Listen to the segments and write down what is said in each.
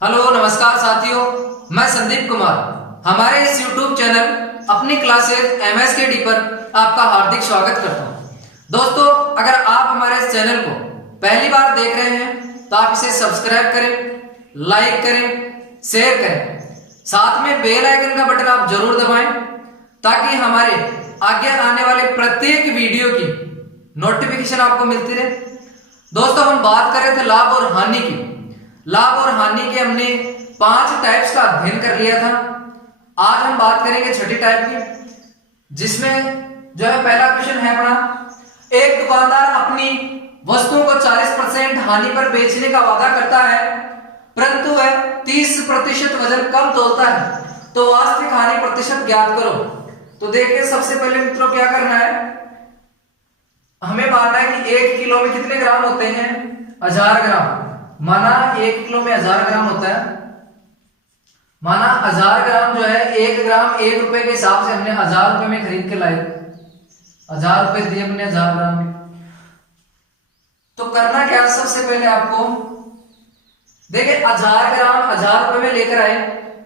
Hello नमस्कार साथियों, मैं संदीप कुमार। हमारे इस YouTube चैनल अपनी क्लासेस MSKD पर आपका हार्दिक स्वागत करता हूं। दोस्तों, अगर आप हमारे इस चैनल को पहली बार देख रहे हैं तो आप इसे सब्सक्राइब करें, लाइक करें, शेयर करें, साथ में बेल आइकन का बटन आप जरूर दबाएं ताकि हमारे आगे आने वाले प्रत्येक वीडियो की नोटिफिकेशन आपको मिलती रहे। दोस्तों, हम बात कर रहे थे लाभ और हानि की। लाभ और हानि के हमने 5 टाइप्स का अध्ययन कर लिया था। आज हम बात करेंगे छठी टाइप की, जिसमें जो है पहला क्वेश्चन है अपना, एक दुकानदार अपनी वस्तुओं को 40% हानि पर बेचने का वादा करता है, परंतु वह 30% वजन कम तोलता है, तो वास्तविक हानि प्रतिशत ज्ञात करो। तो देखिए, सबसे पहले मित्रों क्या करना है, हमें मानना है कि 1 किलो में कितने ग्राम होते हैं? 1000 ग्राम। माना 1 किलो में 1000 ग्राम होता है। माना 1000 ग्राम जो है 1 ग्राम 1 रुपए के हिसाब से हमने 1000 रुपए में खरीद के लाए। 1000 रुपए दिए हमने 1000 ग्राम में। तो करना क्या, सबसे पहले आपको देखिए 1000 ग्राम 1000 रुपए में लेकर आए,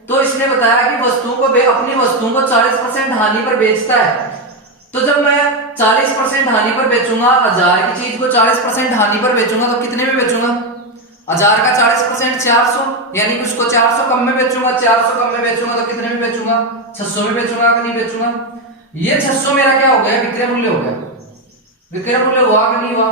तो इसने बताया कि वस्तुओं को अपनी वस्तुओं को 40% हानि पर बेचता है। तो जब मैं 40% हानि पर बेचूंगा, 1000 की चीज को 40% हानि पर बेचूंगा तो कितने में बेचूंगा? 1000 का 40% 400, यानी कि उसको 400 कम में बेचूंगा। 400 कम में बेचूंगा तो कितने में बेचूंगा? 600 में बेचूंगा कि नहीं बेचूंगा? ये 600 मेरा क्या हो गया? विक्रय मूल्य हो गया। विक्रय मूल्य हुआ कि नहीं हुआ?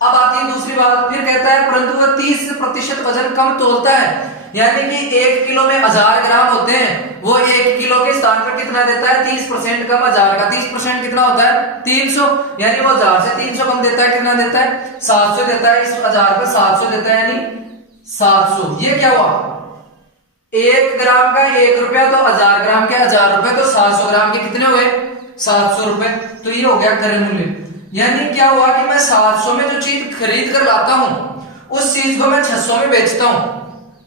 अब आती है दूसरी बात, फिर कहता है परंतु वह 30% वजन कम तोलता है, यानी कि 1 किलो में 1000 ग्राम होते हैं, वो 1 किलो के स्थान पर कितना देता है? 30% कम 1000 का। 30% कितना होता है? 300, यानी वो 1000 से 300 कम देता है। कितना देता है? 700 देता है। इस 1000 पर 700 देता है, यानी 700। ये क्या हुआ? 1 ग्राम का 1 रुपया, तो 1000 ग्राम के 1000 रुपए, तो 700 ग्राम के कितने हुए? 700 रुपए। तो ये हो गया क्रय मूल्य। यानी क्या हुआ कि मैं 700 में जो चीज खरीद कर लाता हूं, उस चीज को मैं 600 में बेचता हूं,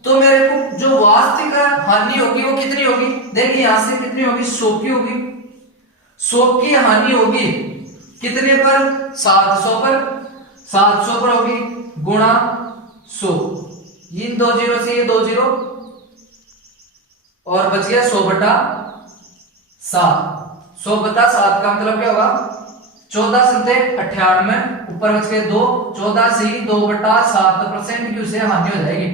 तो मेरे को जो वास्तविक हानि होगी वो कितनी होगी? देखिए यहां से कितनी होगी? 100 की होगी। 100 की हानि होगी कितने पर? 700 पर। 700 पर होगी गुणा 100। इन 2 जीरो से ये 2 जीरो और बच गया 100 बटा 7। 100 बटा 7 का मतलब क्या होगा? 14 सत्ते 98, ऊपर बच गए 2। 14 से 2 बटा 7% की उसे हानि हो जाएगी।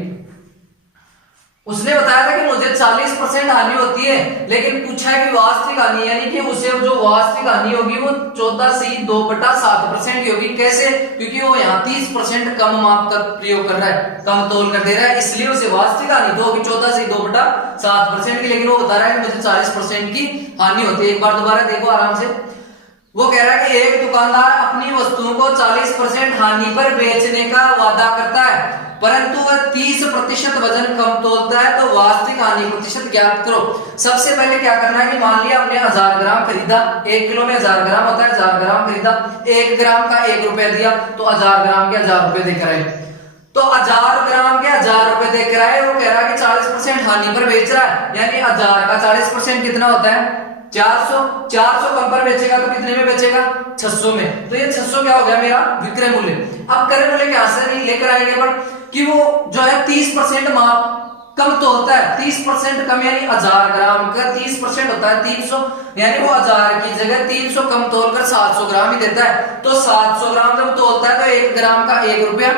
उसने बताया था कि मुझे 40% हानि होती है, लेकिन पूछा है कि वास्तविक हानि, यानी कि उसे जो वास्तविक हानि होगी वो 14 से 2 बटा 7% की होगी। कैसे? क्योंकि वो यहाँ 30% कम माप का प्रयोग कर रहा है, कम तोल कर दे रहा है, इसलिए उसे वास्तविक हानि तो होगी 14 से 2 बटा 7% की, लेकिन वो बता रहा है कि मुझे 40% की हानि होती है। एक बार दोबारा देखो आराम से। वो कह रहा है कि एक दुकानदार अपनी वस्तुओं को 40% हानि पर बेचने का वादा करता है, परंतु वह 30% वजन कम तोलता है, तो वास्तविक हानि प्रतिशत ज्ञात करो। सबसे पहले क्या करना है कि मान लिया हमने 1000 ग्राम खरीदा, 1 किलो में 1000 ग्राम होता है, 1000 ग्राम खरीदा, 1 ग्राम का 1 रुपया दिया, तो 1000 ग्राम के 1000 रुपए देकर आए। तो 1000 ग्राम के 1000 रुपए देकर आए, वो कह रहा है कि 40% हानि पर बेच रहा है, यानी 1000 का 40% कितना होता है? 400। 400 कम पर बेचेगा तो कितने में बेचेगा? 600 में। तो ये 600 क्या हो गया? मेरा विक्रय मूल्य। अब क्रय मूल्य के आंसर लेकर आएंगे अपन कि वो जो है 30% माप कम तोलता है। 30% कम, यानी 1000 ग्राम का 30% होता है 300, यानी वो 1000 की जगह 300 कम तोलकर 700 ग्राम ही देता है। तो 700 ग्राम जब तोलता है तो 1 ग्राम का 1 रुपया,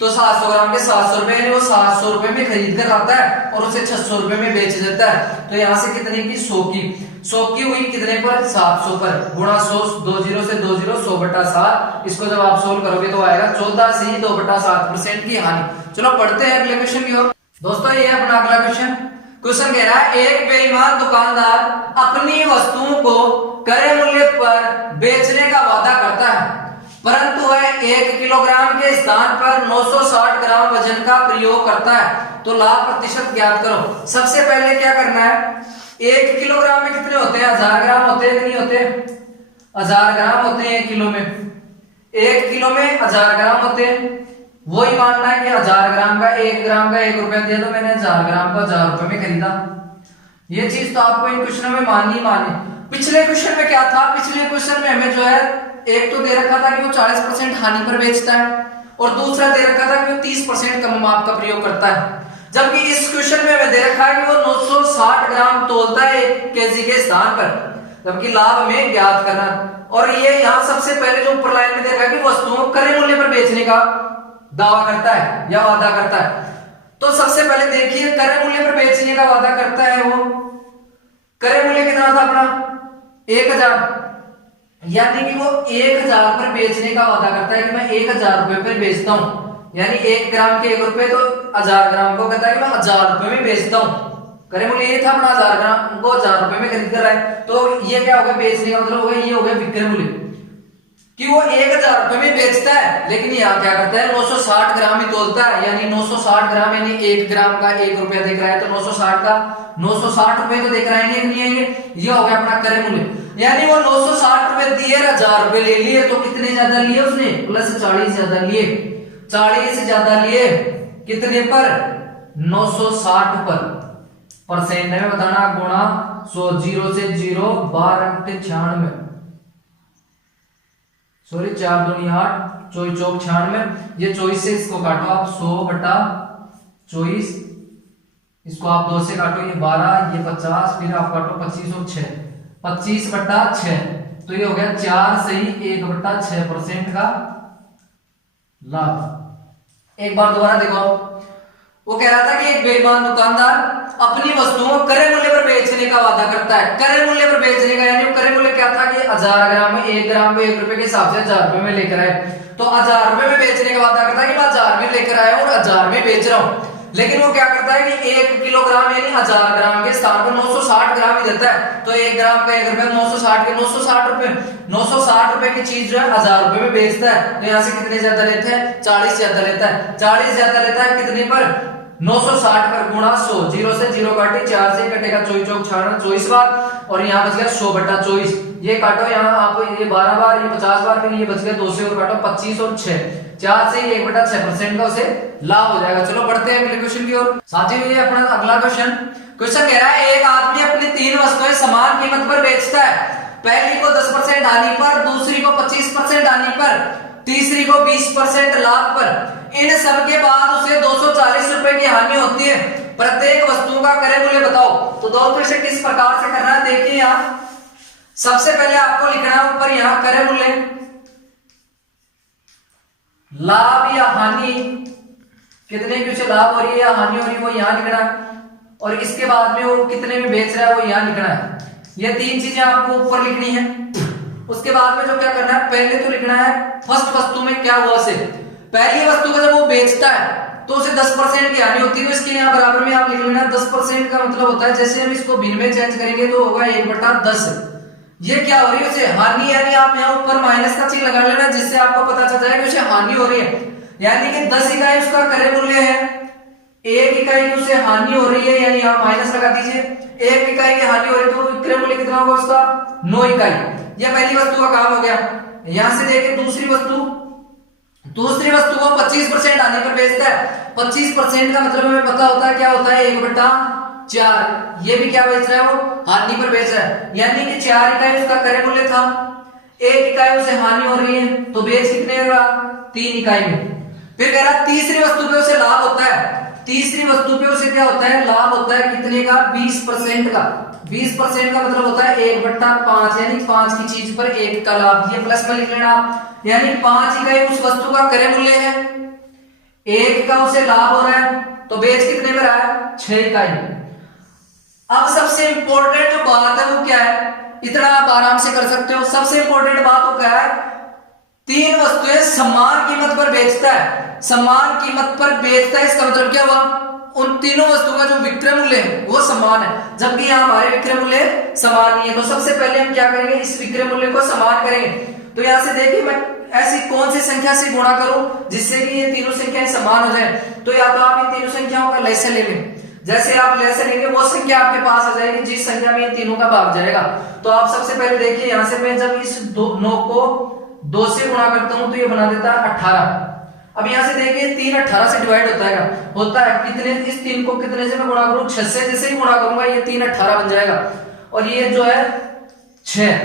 तो 700 ग्राम के 700 रुपए, यानी वो 700 रुपए में खरीद कर लाता है और उसे 600 रुपए में बेच देता है। तो यहां से कितने की? 100 की। 100 की हुई कितने पर? 700 पर। गुणा 100, 2 जीरो से 2 जीरो, 100 बटा 7। इसको जब आप सोल्व करोगे तो आएगा 14 से 2 बटा 7% की हानि। चलो पढ़ते हैं अगले क्वेश्चन की ओर। दोस्तों, ये है अपना अगला क्वेश्चन। क्वेश्चन कह रहा है, एक बेईमान दुकानदार अपनी वस्तुओं को क्रय मूल्य पर बेचने का वादा करता है, परंतु वह 1 किलोग्राम के स्थान पर 960 ग्राम वजन का प्रयोग करता है, तो लाभ प्रतिशत ज्ञात करो। सबसे पहले क्या करना है, 1 किलोग्राम में कितने होते हैं? 1000 ग्राम होते हैं कि नहीं होते? 1000 ग्राम होते हैं 1 किलो में। 1 किलो में 1000 ग्राम होते हैं। वही मानना है कि 1000 ग्राम का 1 ग्राम का 1 रुपया दिया, तो मैंने 1000 ग्राम को 1000 रुपए में खरीदा। ये चीज तो आपको इन क्वेश्चनों में माननी माने। पिछले क्वेश्चन में क्या था? पिछले क्वेश्चन में हमें जो है एक तो दे रखा था कि वो 40% हानि पर बेचता है, और दूसरा दे रखा था कि वो 30% कम माप का प्रयोग करता है। जबकि इस क्वेश्चन में हमें दे रखा है कि वो 960 ग्राम तोलता है 1 केजी के स्थान पर, जबकि लाभ हमें ज्ञात करना। और ये यहाँ सबसे पहले जो ऊपर लाइन में दे रखा है कि वस्तुओं को क्रय मूल्य पर बेचने का दावा करता है या वादा करता है। तो सबसे पहले देखिए क्रय मूल्य पर बेचने का वादा करता है वो, क्रय मूल्य कितना था अपना 1000, यानी कि वो 1000 पर बेचने का वादा करता है कि मैं 1000 रुपए पर बेचता हूं, यानी 1 ग्राम के 1 रुपए, तो 1000 ग्राम को कहता है कि मैं 1000 रुपए में बेचता हूं। क्रय मूल्य ये था अपना 1000 ग्राम को 1000 रुपए में खरीद कर रहा है, तो ये क्या होगा बेचने का मतलब होगा, ये हो गया विक्रय मूल्य कि वो 1000 रुपए में बेचता है। लेकिन यहाँ क्या करता है 960 ग्राम ही तोलता है, यानी 960 ग्राम यानी 1 ग्राम का 1 रुपया देख रहा है, तो 960 का 960 रुपए तो देख रहे हैं नहीं आएंगे, ये हो गया अपना क्रय मूल्य। यानी वो 960 रुपए दिए 1000 रुपए ले लिए, तो कितने ज्यादा लिए उसने प्लस 40 ज्यादा लिए, 40 ज्यादा लिए कितने पर 960 पर, परसेंट में बताना गुणा 100, 0 से 0 12 96, सॉरी 4 दूनी 8, 24 चौक 96, ये 24 से इसको काटो आप 100 बटा 24, इसको आप 2 से काटो ये 12, ये 50, फिर आप काटो 25 और 6, 25 बटा 6, तो ये हो गया 4 सही 1 बटा 6% का लाभ। एक बार दोबारा देखो, वो कह रहा था कि एक बेईमान दुकानदार अपनी वस्तुओं को क्रय मूल्य पर बेचने का वादा करता है। क्रय मूल्य पर बेचने का यानी क्रय मूल्य क्या था कि 1000 ग्राम में 1 ग्राम को 1 रुपए के हिसाब से 1000 रुपए में लेकर आए, तो 1000 रुपए में बेचने का वादा करता है कि मैं 1000 में लेकर आया और 1000 में बेच रहा हूं। लेकिन वो क्या करता है कि 1 किलोग्राम यानी 1000 ग्राम के स्थान पर 960 ग्राम ही देता है, तो 1 ग्राम का 1 रुपया 960 के 960 रुपए, 960 रुपए की चीज जो है 1000 रुपए में बेचता है, तो यहाँ से कितने ज्यादा लेते हैं 40 ज्यादा लेता है, 40 ज्यादा लेता है कितने पर 960 पर गुणा 100, 0 से 0 काटे 4 से कटेगा 24 चौक 96, 24 बार, और यहाँ बच गया 100 बटा 24, ये काटो यहाँ आपको ये 12 बार, ये 50 बार, फिर ये बच गया 2 से और काटो 25 और 6, 4 से 1 बटा 6% का उसे लाभ हो जाएगा। चलो बढ़ते हैं अगले क्वेश्चन की ओर। साथियों ये अपना अगला क्वेश्चन कह रहा है एक आदमी अपनी 3 वस्तुएं समान कीमत पर बेचता है, पहली को 10% हानि पर, दूसरी को 25% हानि पर, तीसरी को 20% लाभ पर। इन सब के बाद उसे 240 रुपए की हानि होती है, प्रत्येक वस्तु का क्रय मूल्य बताओ। तो दोस्तों इसे किस प्रकार से करना है देखिए, यहाँ सबसे पहले आपको लिखना है ऊपर यहाँ क्रय मूल्य, लाभ या हानि कितने की उसे लाभ हो रही है या हानि हो रही है वो यहाँ लिखना है, और इसके बाद में वो कितने में बेच रहा है वो यहाँ लिखना है। ये 3 चीजें आपको ऊपर लिखनी है। उसके बाद में जो क्या करना है पहले तो लिखना है फर्स्ट वस्तु में क्या हुआ उसे, पहली वस्तु को जब वो बेचता है तो उसे 10% की हानि होती है, तो इसके यहाँ बराबर में आप लिख लेना 10% का मतलब होता है जैसे हम इसको भिन्न में चेंज करेंगे तो होगा 1/10। ये क्या हो रही है उसे हानि, यानी आप यहाँ ऊपर माइनस का चिन्ह लगा लेना जिससे आपको पता चल जाए कि उसे हानि हो रही है, यानी कि 10 इकाई उसका क्रय मूल्य है, 1 इकाई की उसे हानि हो रही है, यानी यहाँ माइनस लगा दीजिए, 1 इकाई की हानि हो रही है तो विक्रय मूल्य कितना होगा उसका 9 इकाई। यह पहली वस्तु का काम हो गया। यहां से देखिए दूसरी वस्तु को 25% हानि पर बेचता है, 25% का मतलब हमें पता होता है क्या होता है 1/4, ये भी क्या बेच रहा है वो हानि पर बेच रहा है, यानी कि 4 इकाई उसका क्रय मूल्य था, 1 इकाई उसे हानि हो रही है तो बेच कितने होगा 3 इकाई में। फिर कह रहा तीसरी वस्तु पे उसे लाभ होता है, तीसरी वस्तु पे उसे क्या होता है लाभ होता है कितने का 20% का, 20% का मतलब होता है 1/5, यानी 5 की चीज पर 1 का लाभ, ये प्लस में लिख लेना आप, यानी 5 इकाई उस वस्तु का क्रय मूल्य है, 1 का उसे लाभ हो रहा है तो बेच कितने में रहा है 6 इकाई। अब सबसे इंपॉर्टेंट जो बात है वो क्या है, इतना आप आराम से कर सकते हो, सबसे इंपॉर्टेंट बात वो क्या है 3 वस्तुएं समान कीमत पर बेचता है, समान कीमत पर बेचता है, इसका मतलब क्या हुआ उन तीनों वस्तुओं का जो विक्रय मूल्य है वो समान है, जबकि यहाँ हमारे विक्रय मूल्य समान नहीं है। तो सबसे पहले हम क्या करेंगे इस विक्रय मूल्य को समान करेंगे। तो यहाँ से देखिए मैं ऐसी कौन सी संख्या से गुणा करूं जिससे कि ये तीनों संख्याएं समान हो जाए, तो या तो आप इन तीनों संख्याओं का लसागु ले लें, जैसे आप लसागु लेंगे वो संख्या आपके पास आ जाएगी जिस संख्या में ये तीनों का भाग जाएगा। तो आप सबसे पहले देखिए यहाँ से मैं जब इस 9 को 2 से गुणा करता हूं तो ये बना देता है 18। अब यहाँ से देखिए 3 18 से डिवाइड होता है कितने, इस 3 को कितने से मैं गुणा करूं 6 से, जैसे ही गुणा करूंगा ये 3 18 बन जाएगा, और ये जो है 6,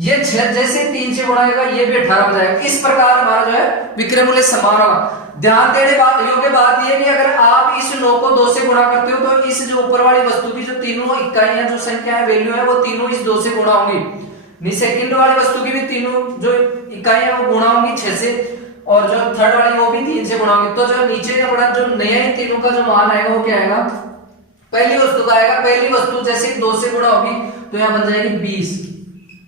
ये 6 जैसे 3 से गुणा होगा ये भी 18 हो जाएगा। इस प्रकार हमारा जो है विक्रय मूल्य समान होगा। ध्यान देने योग्य बात यह कि अगर आप इस 9 को 2 से गुणा करते हो तो इस जो ऊपर वाली वस्तु की जो तीनों इकाइयां जो संख्या है वैल्यू है वो तीनों इस 2 से गुणा होंगी। सेकंड वाली वस्तु की भी तीनों जो इकाइयां वो गुणा होंगी 6 से, और जो थर्ड वाली वो भी 3 से गुणा होंगी। तो जो नीचे का बड़ा जो नया इन तीनों का जो मान आएगा वो क्या आएगा, पहली वस्तु का आएगा। पहली वस्तु जैसे 2 से गुणा होगी तो यहाँ बन जाएगी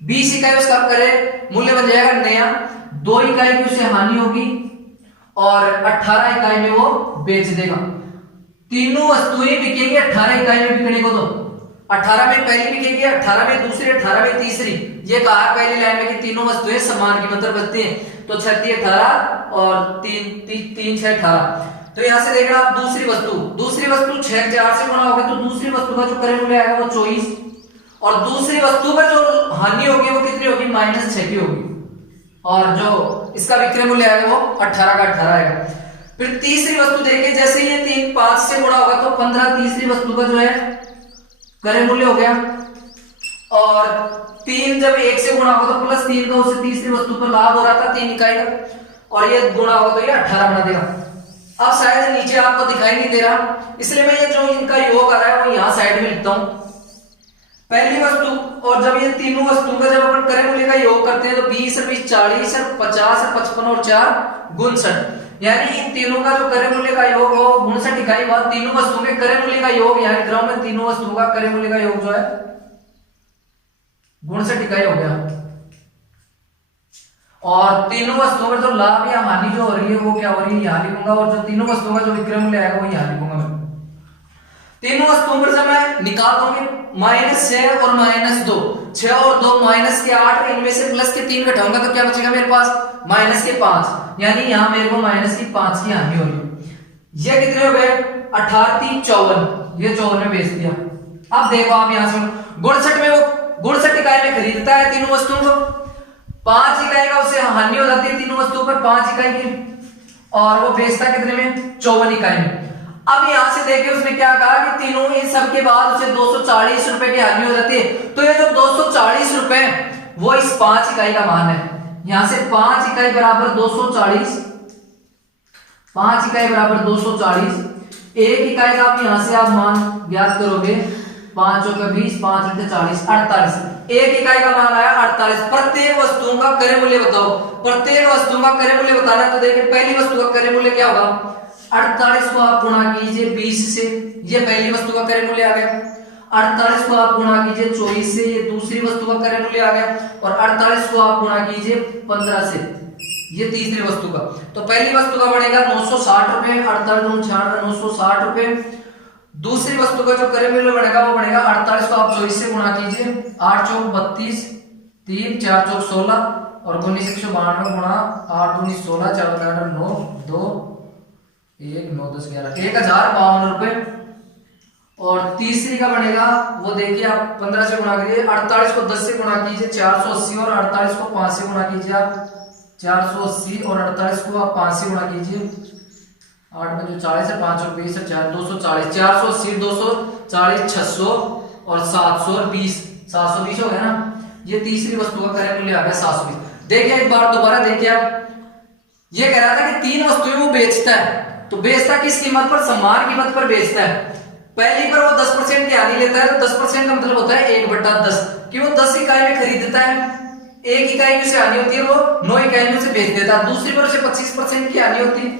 20 इकाई उसका करे मूल्य बन जाएगा नया। 2 इकाई की उसे हानि होगी और 18 इकाई में वो बेच देगा। तीनों वस्तुएं बिकेंगी 18 इकाई में बिकने को, तो 18 में पहली बिकेगी, 18 में दूसरी, 18 में तीसरी। ये कहा पहली लाइन में कि तीनों वस्तुएं समान कीमत पर बेचती हैं, तो 36 18 और 3 6 18। तो यहां से देखना आप दूसरी वस्तु 6 4 से गुणा होगा तो दूसरी वस्तु का जो क्रय मूल्य आएगा वो 24, और दूसरी वस्तु पर जो हानि होगी वो कितनी होगी, -6 की होगी, और जो इसका विक्रय मूल्य आएगा वो 18 का 18 आएगा। फिर तीसरी वस्तु देखिए, जैसे ये 3 5 से गुणा होगा तो 15 तीसरी वस्तु का जो है क्रय मूल्य हो गया, और 3 जब 1 से गुणा होगा तो +3 का उससे तीसरी वस्तु पर लाभ हो रहा था 3 इकाई का, और ये गुणा होगा तो ये 18 बना देगा। अब शायद नीचे आपको दिखाई नहीं दे रहा, इसलिए मैं ये जो इनका योग आ रहा है वो यहाँ साइड में लिखता हूं। पहली वस्तु और जब ये तीनों वस्तु का जब अपन क्रय मूल्य का योग करते हैं तो 20 और 20 40 और 50 और 55 और 4 59, यानी इन तीनों का जो क्रय मूल्य का योग हो 59 इकाई। बाद तीनों वस्तुओं के क्रय मूल्य का योग यानी क्रम में तीनों वस्तुओं का क्रय मूल्य का योग जो है 59 इकाई हो गया, और तीनों वस्तुओं पर जो लाभ या हानि जो हो रही है वो क्या हो रही है यहाँ लिखूंगा, और जो तीनों वस्तुओं का जो विक्रय मूल्य आएगा वो यहाँ लिखूंगा मैं। तीनों वस्तुओं पर जब मैं निकाल दूंगी -6 और -2, 6 और 2 -8, इनमें से प्लस के 3 घटाऊंगा तो क्या बचेगा मेरे पास -5, यानी यहाँ मेरे को -5 की हानि हो रही। ये कितने हो गए 18 3 54, ये 54 में बेच दिया। अब देखो आप यहाँ से 59 में वो 59 इकाई में खरीदता है तीनों वस्तुओं को, 5 इकाई का उसे हानि हो जाती है तीनों वस्तुओं पर 5 इकाई की, और वो बेचता कितने में 54 इकाई में। अब यहां से देखिए उसने क्या कहा कि तीनों इन सब के बाद उसे 240 रुपए की हानि हो जाती है, तो ये जो 240 रुपए वो इस 5 इकाई का मान है। यहां से 5 इकाई बराबर 240, 5 इकाई बराबर 240, 1 इकाई का आप यहां से आप मान ज्ञात करोगे, 5 चौके 20, 5 × 40 48, 1 इकाई का मान आया 48। प्रत्येक वस्तुओं का क्रय मूल्य बताओ, प्रत्येक वस्तुओं का क्रय मूल्य बताना है तो देखिए पहली वस्तु का क्रय मूल्य क्या होगा, 48 को आप गुणा कीजिए 20 से, ये पहली वस्तु का क्रय मूल्य आ गया। 48 को आप गुणा कीजिए 24 से, ये दूसरी वस्तु का क्रय मूल्य आ गया, और 48 को आप गुणा कीजिए 15 से, ये तीसरी वस्तु का। तो पहली वस्तु का बढ़ेगा 960 रुपए, 48 960 रुपए। दूसरी वस्तु का जो क्रय मूल्य बढ़ेगा वो बढ़ेगा 48 को आप 24 से गुणा कीजिए, 8 चौक 32, 3 4 चौक 16, और 19 192 गुणा 8 दूनी 16, 4 8 9 2 1 9 10 11, 1052 रुपए। और तीसरी का बनेगा वो देखिए आप 15 से गुणा करिए, 48 को 10 से गुणा कीजिए 480, और 48 को 5 से गुणा कीजिए आप 480, और 48 को आप 5 से गुणा कीजिए, 8 में जो 40 है 5 और 20 है 4 240, 480 240 600 और 720, 720 हो गया ना। ये तीसरी वस्तु का क्रय मूल्य आ गया 720। देखिए एक बार दोबारा देखिए आप, ये कह रहा था कि 3 वस्तुएं वो बेचता है, तो बेचता किस कीमत पर, समान कीमत पर बेचता है। पहली पर वो 10% की हानि लेता है, तो 10% का मतलब होता है 1/10, कि वो 10 इकाई में खरीदता है, 1 इकाई में से हानि होती है वो 9 इकाई में से बेच देता है। दूसरी पर उसे 25% की हानि होती है,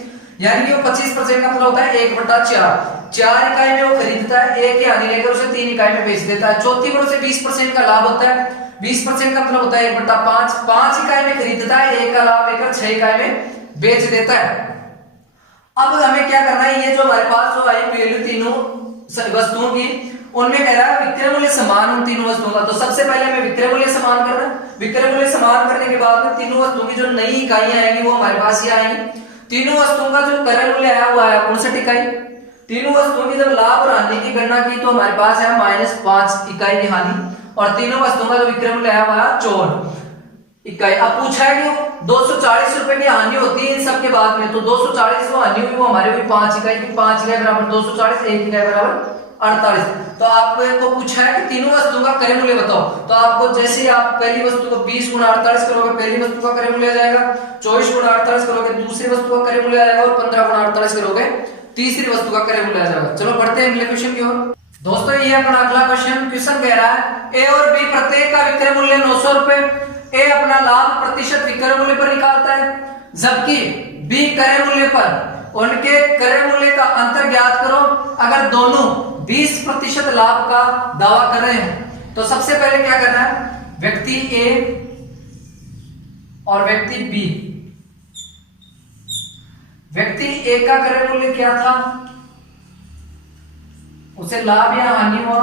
यानी कि वो 25% का मतलब होता है 1/4, 4 इकाई में वो खरीदता है, 1 की हानि लेकर उसे 3 इकाई में बेच देता है। चौथी पर उसे 20% का लाभ होता है, 20% का मतलब होता है 1/5, 5 इकाई में खरीदता है, 1 का लाभ लेकर 6 इकाई में बेच देता है। अब हमें क्या करना है, ये जो हमारे पास जो आई वैल्यू तीनों वस्तुओं की, उनमें कह रहा है विक्रय मूल्य समान उन तीनों वस्तुओं का। तो सबसे पहले हमें विक्रय मूल्य समान करना है। विक्रय मूल्य समान करने के बाद में तीनों वस्तुओं की जो नई इकाइयां आएंगी वो हमारे पास ही आएंगी। तीनों वस्तुओं का जो क्रय मूल्य आया वो आया 59 इकाई। तीनों वस्तुओं की जब लाभ और हानि की गणना की तो हमारे पास है -5 इकाई की हानि, और तीनों वस्तुओं का जो विक्रय मूल्य आया वो आया 54 इकाई। अब पूछा है कि 240 रुपए की हानि होती है इन सब के बाद में, तो 240 वो हानि हुई वो हमारे हुई 5 इकाई की, 5 इकाई बराबर 240, 1 इकाई बराबर 48। तो आपको पूछा है कि तीनों वस्तुओं का क्रय मूल्य बताओ, तो आपको जैसे आप पहली वस्तु को 20 × 48 करोगे, पहली वस्तु का क्रय मूल्य आ जाएगा, 24 × 48 करोगे दूसरी वस्तु का क्रय मूल्य आ जाएगा, और 15 × 48 करोगे तीसरी वस्तु का क्रय मूल्य आ जाएगा। चलो बढ़ते हैं अगले क्वेश्चन की ओर। दोस्तों ये अपना अगला क्वेश्चन कह रहा है ए और बी प्रत्येक का विक्रय मूल्य 900 रुपए। ए अपना लाभ प्रतिशत विक्रय मूल्य पर निकालता है, जबकि बी क्रय मूल्य पर उनके क्रय मूल्य का अंतर ज्ञात करो। अगर दोनों 20% लाभ का दावा कर रहे हैं तो सबसे पहले क्या करना है, व्यक्ति ए और व्यक्ति बी। व्यक्ति ए का क्रय मूल्य क्या था, उसे लाभ या हानि हुआ,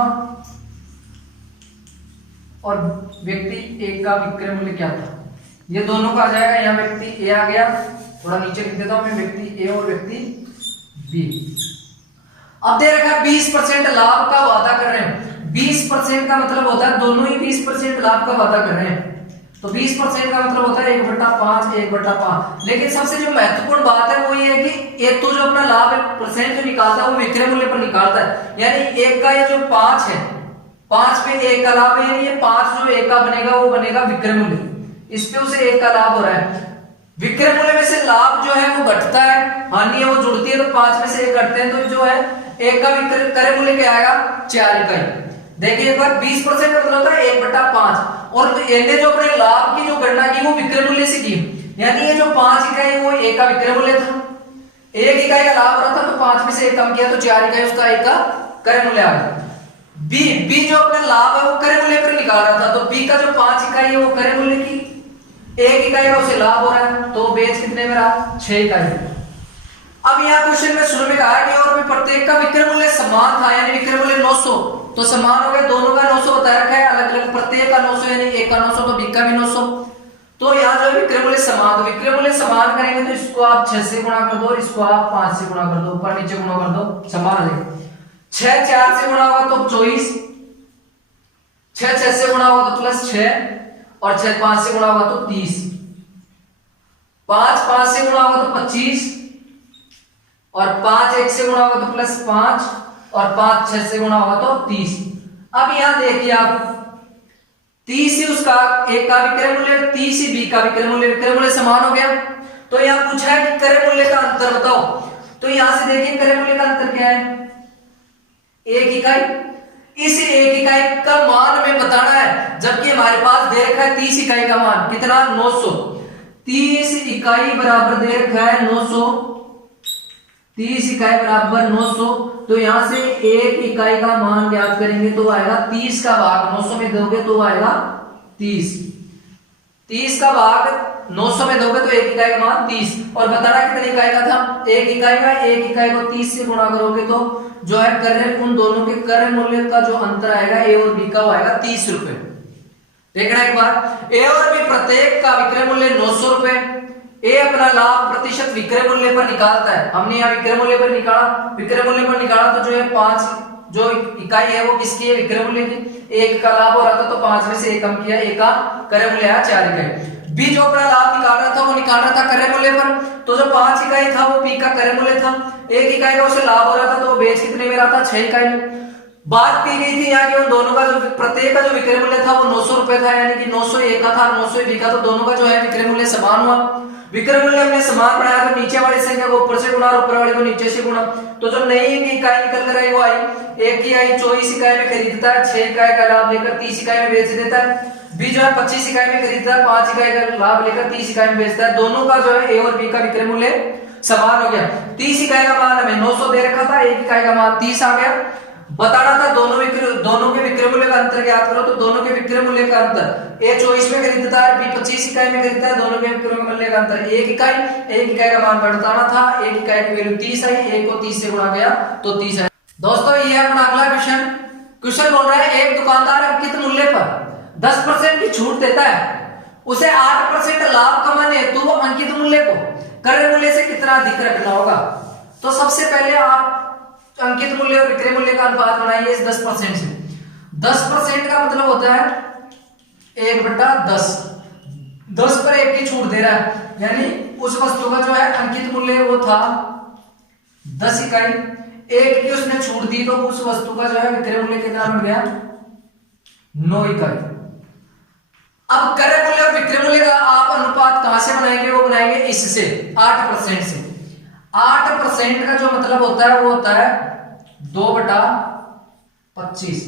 और व्यक्ति ए का विक्रय मूल्य क्या था, ये दोनों का आ जाएगा। यहां व्यक्ति ए आ गया, थोड़ा नीचे लिख देता हूं मैं, व्यक्ति ए और व्यक्ति बी। अब दे रखा 20% लाभ का वादा कर रहे हैं। 20% का मतलब होता है दोनों ही 20% लाभ का वादा कर रहे हैं, तो 20% का मतलब होता है 1/5 1/5। लेकिन सबसे जो महत्वपूर्ण बात है वो ये है कि एक तो जो अपना लाभ परसेंट जो निकालता है वो विक्रय मूल्य पर निकालता है, यानी एक का ये जो 5 है, 5 पे एक का लाभ है, ये 5 जो एक का बनेगा वो बनेगा विक्रय मूल्य, इस पे उसे एक का लाभ हो रहा है। विक्रय मूल्य में से लाभ जो है वो घटता है, हानि है वो जुड़ती है, तो 5 में से एक घटते हैं, तो जो है एक का विक्रय क्रय मूल्य क्या आएगा, 4 इकाई। देखिए एक बार 20% का मतलब होता है 1/5, और इन्हें जो अपने लाभ की जो गणना की वो विक्रय मूल्य से की, यानी ये जो 5 इकाई है वो एक का विक्रय मूल्य था, 1 इकाई का लाभ रहा था, तो 5 में से एक कम किया तो 4 इकाई उसका एक का क्रय मूल्य आ गया। बी जो अपना लाभ है वो क्रय मूल्य पर निकाल रहा था, तो बी का जो 5 इकाई है वो क्रय मूल्य की, 1 इकाई का उसे लाभ हो रहा है, तो बेच कितने में रहा, 6 इकाई। अब यहाँ क्वेश्चन में शुरू में कहा है कि और भी प्रत्येक का विक्रय मूल्य समान था, यानी विक्रय मूल्य 900, तो समान हो गया, दोनों का 900 बताया रखा है, अलग अलग प्रत्येक का 900 यानी एक का 900 तो बी का भी 900, तो यहाँ जो विक्रय मूल्य समान, तो विक्रय मूल्य समान करेंगे तो इसको आप 6 से गुणा कर दो, इसको आप 5 से गुणा कर दो, ऊपर नीचे गुणा कर दो, समान हो जाएगा। 6 4 से गुणा होगा तो 24, 6 6 से गुणा होगा तो +6, और 6 5 से गुणा होगा तो 30, 5 5 से गुणा होगा तो 25, और 5 1 से गुणा होगा तो +5, और 5 6 से गुणा होगा तो 30। अब यहां देखिए आप 30 ही उसका एक का विक्रय मूल्य, 30 ही बी का विक्रय मूल्य समान हो गया। तो यहां पूछा है कि क्रय मूल्य का अंतर बताओ, तो यहां से देखिए क्रय मूल्य का अंतर क्या है, 1 इकाई। इस 1 इकाई का मान हमें बताना है, जबकि हमारे पास दे रखा है 30 इकाई का मान, कितना, 900। 30 इकाई बराबर दे रखा है 900, 30 इकाई बराबर 900, तो यहां से 1 इकाई का मान ज्ञात करेंगे तो आएगा 30 का भाग 900 में दोगे तो आएगा 30, 30 का भाग 900 में दोगे तो 1 इकाई का मान 30, और बताना कितनी इकाई का था, 1 इकाई का। 1 इकाई को 30 से गुणा करोगे तो जो है क्रय, उन दोनों के क्रय मूल्य का जो अंतर आएगा ए और बी का वो आएगा 30 रुपए। देखना एक बार, ए और बी प्रत्येक का विक्रय मूल्य 900 रुपए। ए अपना लाभ प्रतिशत विक्रय मूल्य पर निकालता है, हमने यहाँ विक्रय मूल्य पर निकाला, विक्रय मूल्य पर निकाला तो जो है 5 जो इकाई है वो किसकी है, विक्रय मूल्य की। 1 का लाभ हो रहा था तो 5 में से 1 कम किया, 1 का क्रय मूल्य आया 4 इकाई। बी जो अपना लाभ निकाल रहा था वो निकाल रहा था क्रय मूल्य पर, तो जो 5 इकाई था वो बी का क्रय मूल्य था, 1 इकाई का उसे लाभ हो रहा था तो वो बेच कितने में रहा था, 6 इकाई में। बात की गई थी यहाँ की उन दोनों का जो प्रत्येक का जो विक्रय मूल्य था वो 900 रुपए था, यानी कि 900 एक का था 900 बी का, तो दोनों का जो है विक्रय मूल्य समान हुआ। विक्रय मूल्य हमने समान बनाया तो नीचे वाली संख्या को ऊपर से गुणा और ऊपर वाली को नीचे से गुणा, तो जो नई इकाई निकल कर आई वो आई, एक की आई 24 इकाई में खरीदता है, 6 इकाई का लाभ लेकर 30 इकाई में बेच देता है। बी जो है 25 इकाई में खरीदता है, 5 इकाई का लाभ लेकर 30 इकाई में बेचता है। दोनों का जो है ए और बी का विक्रय मूल्य समान हो गया। 30 इकाई का मान हमें 900 दे रखा था, 1 इकाई का मान 30 आ गया। बताना था दोनों के विक्रय मूल्य का अंतर ज्ञात करो, तो दोनों के विक्रय मूल्य का अंतर, ए 24 में खरीदता है, बी 25 इकाई में खरीदता है, दोनों के विक्रय मूल्य का अंतर 1 इकाई। 1 इकाई का मान बताना था, 1 इकाई की वैल्यू 30 आई, 1 को 30 से गुणा गया तो 30 है। दोस्तों ये अपना अगला क्वेश्चन बोल रहा है एक दुकानदार अंकित मूल्य पर 10% की छूट देता है, उसे 8% लाभ कमाने हेतु तो अंकित मूल्य को क्रय मूल्य से कितना अधिक रखना होगा। तो सबसे पहले आप अंकित मूल्य और विक्रय मूल्य का अनुपात बनाइए इस 10% से। 10% का मतलब होता है 1/10, 10 पर 1 की छूट दे रहा है, यानी उस वस्तु का जो है अंकित मूल्य वो था 10 इकाई, 1 की उसने छूट दी तो उस वस्तु का जो है विक्रय मूल्य कितना बन गया, 9 इकाई। अब क्रय मूल्य और विक्रय मूल्य का आप अनुपात कहां से बनाएंगे, वो बनाएंगे इससे 8% से। 8% का जो मतलब होता है वो होता है 2/25।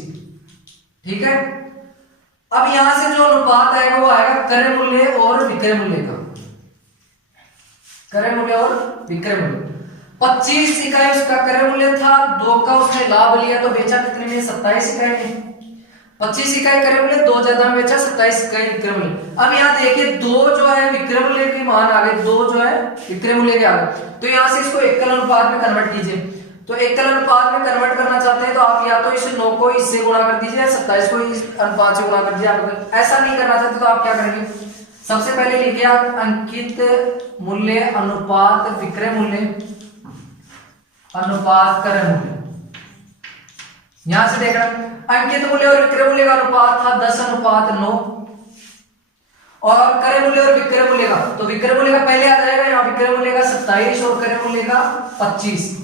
ठीक है, अब यहां से जो अनुपात आएगा वो आएगा क्रय मूल्य और विक्रय मूल्य का। क्रय मूल्य और विक्रय मूल्य 25 इकाई उसका क्रय मूल्य था, 2 का उसने लाभ लिया तो बेचा कितने में? 27 इकाई में। 25 इकाई क्रय मूल्य, 2 ज्यादा में बेचा, 27 इकाई विक्रय मूल्य। अब यहाँ देखिए 2 जो है विक्रय मूल्य के मान आ गए, 2 जो है विक्रय मूल्य के आ गए, तो यहाँ से इसको एकल अनुपात में कन्वर्ट कीजिए। तो एकल अनुपात में कन्वर्ट करना चाहते हैं तो आप या तो इस 9 को इससे गुणा कर दीजिए या 27 को इस अनुपात से गुणा कर दीजिए। आप ऐसा नहीं करना चाहते तो आप क्या करेंगे? सबसे पहले लिखिए आप अंकित मूल्य अनुपात विक्रय मूल्य अनुपात क्रय मूल्य। यहां से देखना अंकित मूल्य और विक्रय मूल्य का अनुपात था 10:9 और क्रय मूल्य और विक्रय मूल्य का, तो विक्रय मूल्य का पहले आ जाएगा, यहाँ विक्रय मूल्य का 27 और क्रय मूल्य का 25।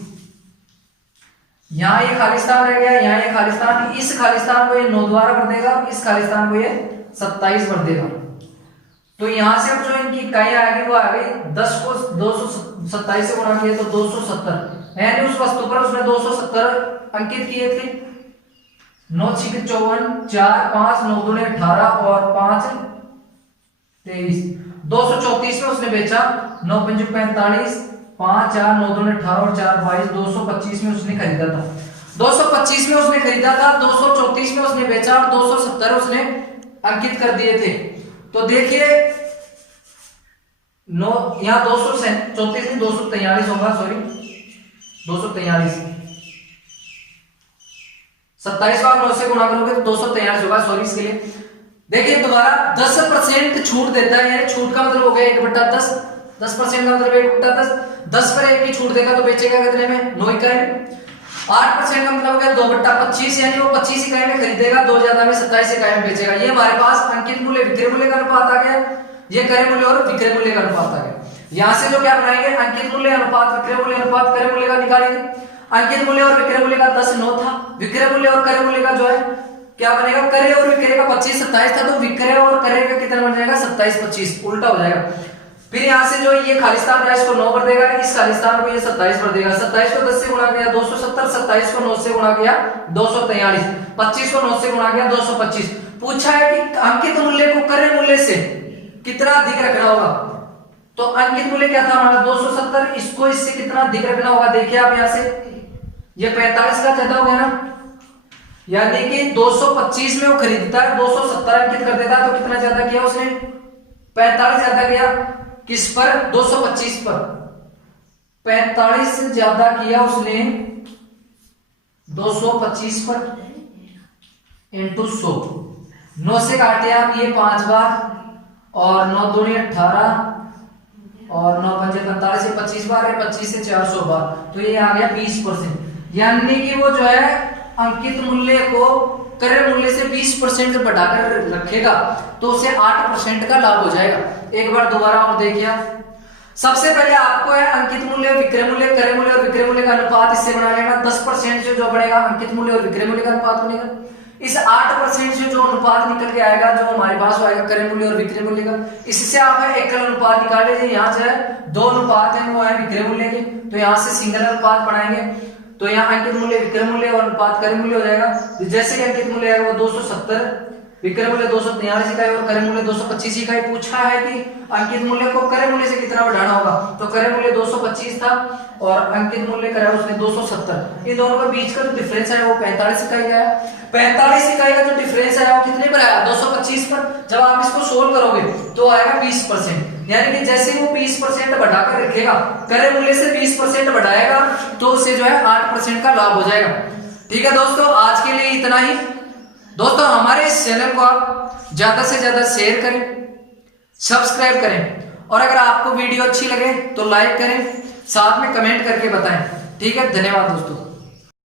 यहाँ ये खाली स्थान रह गया, यहाँ ये खाली स्थान, इस खाली स्थान को ये 9 द्वारा भर देगा, इस खाली स्थान को ये 27 भर देगा। तो यहां से जो इनकी इकाई आएगी वो आ गई 10 को 227 से गुणा किया तो 270, यानी उस वस्तु पर उसने 270 अंकित किए थे। 9 × 6 = 54, 4 5 9 दूनी 18 और 5 23, 234 में उसने बेचा, 9 × 5 = 45, 5 4 9 दूनी 18 और 4 22, 225 में उसने खरीदा था। 225 में उसने खरीदा था, 234 में उसने बेचा और 270 उसने अंकित कर दिए थे। तो देखिए 9 यहाँ 234 में 243 होगा, सॉरी 243, 27 को आप 9 से गुणा करोगे तो 243 होगा, सॉरी इसके लिए। देखिए दोबारा 10% छूट देता है, यानी छूट का मतलब हो गया 1/10, 10% का मतलब 1/10, 10 पर 1 की छूट देगा तो बेचेगा कितने में? 9 इकाई। 8% का मतलब हो गया 2/25, यानी वो 25 इकाई में खरीदेगा, 2 ज्यादा में 27 इकाई में बेचेगा। ये हमारे पास अंकित मूल्य विक्रय मूल्य का अनुपात आ गया, ये क्रय मूल्य और विक्रय मूल्य का अनुपात आ गया। यहां से जो क्या बनाएंगे? अंकित मूल्य अनुपात विक्रय मूल्य अनुपात क्रय मूल्य का निकालेंगे। अंकित मूल्य और विक्रय मूल्य का 10:9 था, विक्रय मूल्य और क्रय मूल्य का जो है क्या बनेगा? क्रय और विक्रय का 25 27 था, तो विक्रय और क्रय का कितना बन जाएगा? 27 25, उल्टा हो जाएगा। फिर यहां से जो ये खाली स्थान है इसको 9 भर देगा, इस खाली स्थान को ये 27 भर देगा। 27 को 10 से गुणा किया 270, 27 को 9 से गुणा किया 243, 25 को 9 से गुणा किया 225। पूछा है कि अंकित मूल्य को क्रय मूल्य से कितना अधिक रखना होगा, तो अंकित मूल्य क्या था हमारा? 270, इसको इससे कितना अधिक रखना होगा? देखिए आप यहां से ये 45 का ज्यादा हो गया ना, यानी कि 225 में वो खरीदता है, 270 अंकित कर देता है, तो कितना ज्यादा किया उसने? 45 ज्यादा किया। किस पर? 225 पर 45 ज्यादा किया उसने 225 पर इंटू 100। 9 से काटे आप ये 5 बार और 9 दूनी 18 और 9 पंजे 45 से 25 बार है, 25 से 400 बार, तो ये आ गया 20%। यानी कि वो जो है अंकित मूल्य को क्रय मूल्य से 20% बढ़ाकर रखेगा तो उसे 8% का लाभ हो जाएगा। एक बार दोबारा और देखिए, सबसे पहले आपको है अंकित मूल्य विक्रय मूल्य क्रय मूल्य और विक्रय मूल्य का अनुपात इससे बना लेना। 10% से जो बढ़ेगा अंकित मूल्य और विक्रय मूल्य का अनुपात बनेगा। इस 8% से जो अनुपात निकल के आएगा जो हमारे पास आएगा क्रय मूल्य और विक्रय मूल्य का, इससे आप है एकल अनुपात निकाल लीजिए। यहाँ जो है 2 अनुपात है वो है विक्रय मूल्य के, तो यहाँ से सिंगल अनुपात बनाएंगे, तो यहाँ अंकित मूल्य विक्रय मूल्य और अनुपात क्रय मूल्य हो जाएगा। जैसे कि अंकित मूल्य है वो 270, विक्रय मूल्य 243 इकाई और क्रय मूल्य 225 इकाई। पूछा है कि अंकित मूल्य को क्रय मूल्य से कितना बढ़ाना होगा, तो क्रय मूल्य 225 था और अंकित मूल्य कराया उसने 270। इन दोनों के बीच का जो डिफरेंस है वो 45 इकाई का है। 45 इकाई का जो डिफरेंस है वो कितने पर आया? 225 पर। जब आप इसको सोल्व करोगे तो आएगा 20%, यानी कि जैसे वो 20% बढ़ाकर रखेगा, क्रय मूल्य से 20% बढ़ाएगा तो उसे जो है 8% का लाभ हो जाएगा। ठीक है दोस्तों, आज के लिए इतना ही। दोस्तों हमारे इस चैनल को आप ज्यादा से ज्यादा शेयर करें, सब्सक्राइब करें और अगर आपको वीडियो अच्छी लगे तो लाइक करें, साथ में कमेंट करके बताएं। ठीक है, धन्यवाद दोस्तों।